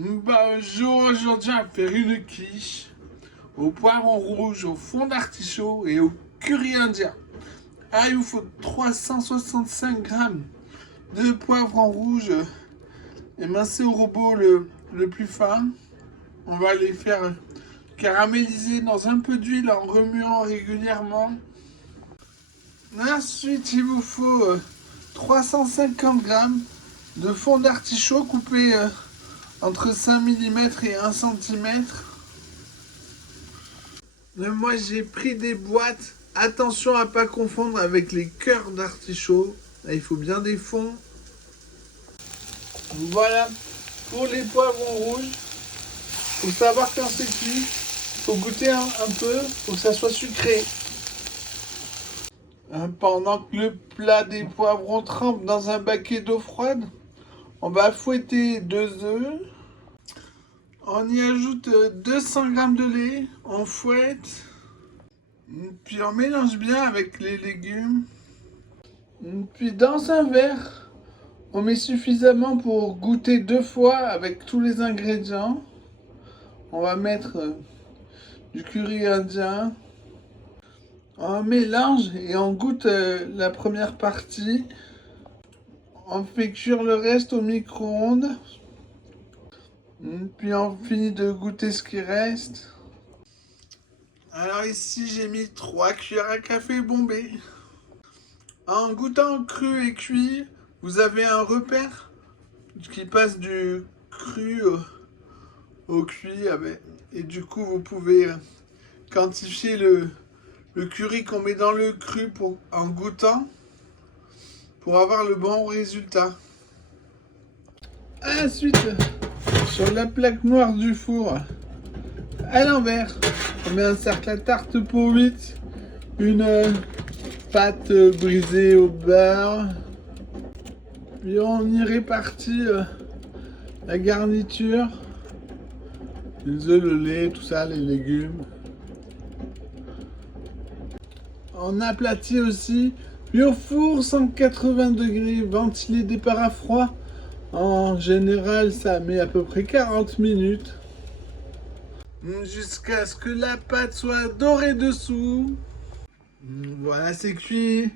Bonjour, aujourd'hui on va faire une quiche au poivron rouge, au fond d'artichaut et au curry indien. Ah, il vous faut 365 grammes de poivron rouge émincé au robot le plus fin. On va les faire caraméliser dans un peu d'huile en remuant régulièrement. Ensuite, il vous faut 350 grammes de fond d'artichaut coupé entre 5 mm et 1 cm. Moi j'ai pris des boîtes. Attention à pas confondre avec les cœurs d'artichaut. Là, il faut bien des fonds. Voilà pour les poivrons rouges. Faut savoir quand c'est cuit. Faut goûter un peu pour que ça soit sucré. Pendant que le plat des poivrons trempe dans un baquet d'eau froide, on va fouetter 2 œufs. On y ajoute 200 g de lait, on fouette, puis on mélange bien avec les légumes. Puis dans un verre, on met suffisamment pour goûter 2 fois avec tous les ingrédients. On va mettre du curry indien. On mélange et on goûte la première partie. On fait cuire le reste au micro-ondes. Puis on finit de goûter ce qui reste. Alors ici j'ai mis 3 cuillères à café bombées. En goûtant cru et cuit, vous avez un repère qui passe du cru au cuit. Et du coup vous pouvez quantifier le curry qu'on met dans le cru en goûtant pour avoir le bon résultat. Ensuite, sur la plaque noire du four, à l'envers, on met un cercle à tarte pour 8, une pâte brisée au beurre, puis on y répartit la garniture, les œufs, le lait, tout ça, les légumes. On aplatit aussi, puis au four 180 degrés, ventilé départ à froid. En général, ça met à peu près 40 minutes. Jusqu'à ce que la pâte soit dorée dessous. Voilà, c'est cuit.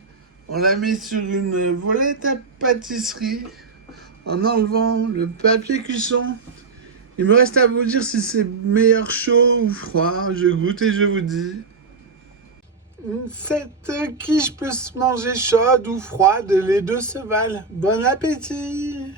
On la met sur une volette à pâtisserie en enlevant le papier cuisson. Il me reste à vous dire si c'est meilleur chaud ou froid. Je goûte et je vous dis. Cette quiche peut se manger chaude ou froide, les deux se valent. Bon appétit!